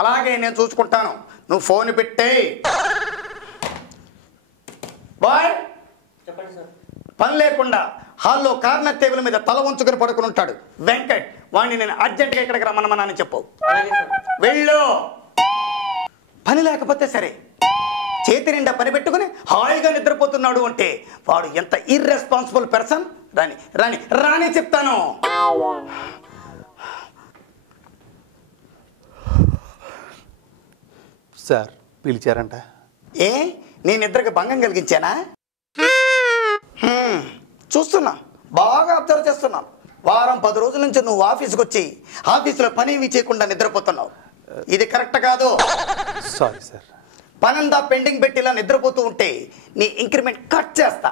అలాగే నేను చూసుకుంటాను, నువ్వు ఫోన్ పెట్టే. బాయ్ చెప్పండి సార్. పని లేకుండా హాల్లో కార్నర్ టేబుల్ మీద తల ఉంచుకొని పడుకుని ఉంటాడు వెంకట్. వాడిని నేను అర్జెంట్గా ఇక్కడికి రమ్మనమని చెప్పు. అలాగే సార్. వెళ్ళు. పని లేకపోతే సరే, చేతి నిండా పని పెట్టుకుని హాయిగా నిద్రపోతున్నాడు అంటే వాడు ఎంత ఇర్రెస్పాన్సిబుల్ పర్సన్. రాని రాని రాని చెప్తాను. సార్ పిలిచారంట. ఏ నీ నిద్రకు భంగం కలిగించానా? చూస్తున్నా, బాగా అబ్జర్వ్ చేస్తున్నాను. వారం 10 రోజుల నుంచి నువ్వు ఆఫీస్కి వచ్చి ఆఫీసులో పని ఏమీ చేయకుండా నిద్రపోతున్నావు. ఇది కరెక్ట్ కాదు. Sorry sir. పనంతా పెండింగ్ పెట్టి ఇలా నిద్రపోతూ ఉంటే నీ ఇంక్రిమెంట్ కట్ చేస్తా.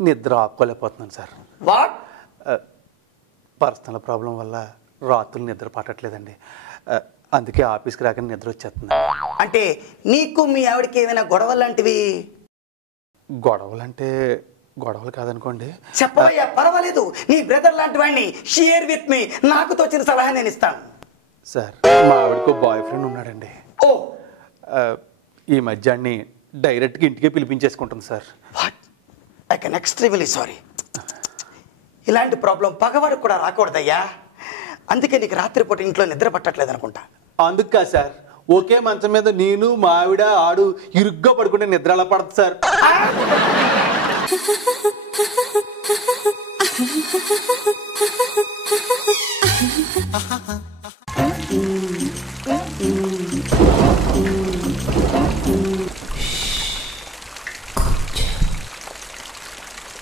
నిద్ర ఆపుకోలేకపోతున్నాను సార్. వాట్? పర్సనల్ ప్రాబ్లం వల్ల రాత్రులు నిద్ర పట్టట్లేదండి. అందుకే ఆఫీస్కి రాగానే నిద్ర వచ్చేస్తుంది. అంటే నీకు మీ ఆవిడకి ఏమైనా గొడవలు లాంటివి? గొడవలంటే గొడవలు కాదనుకోండి. చెప్పవయ్యా, పర్వాలేదు. నీ బ్రదర్ లాంటి వాడిని షేర్ విత్ మీ. నాకు తోచిన సలహా నేను ఇస్తాను. సార్ మా ఆవిడకు బాయ్ ఫ్రెండ్ ఉన్నాడండి. ఓ, ఈ మధ్యాన్ని డైరెక్ట్గా ఇంటికే పిలిపించేసుకుంటుంది sir. What? I can extremely sorry. ఇలాంటి ప్రాబ్లం పగవాడికి కూడా రాకూడదయ్యా. అందుకే నీకు రాత్రిపూట ఇంట్లో నిద్ర పట్టట్లేదు అనుకుంటా. అందుకు కాదు సార్, ఒకే మంచం మీద నేను మా ఆవిడ ఆడు ఇరుగ్గా పడుకుంటే నిద్ర అలా పడదు సార్.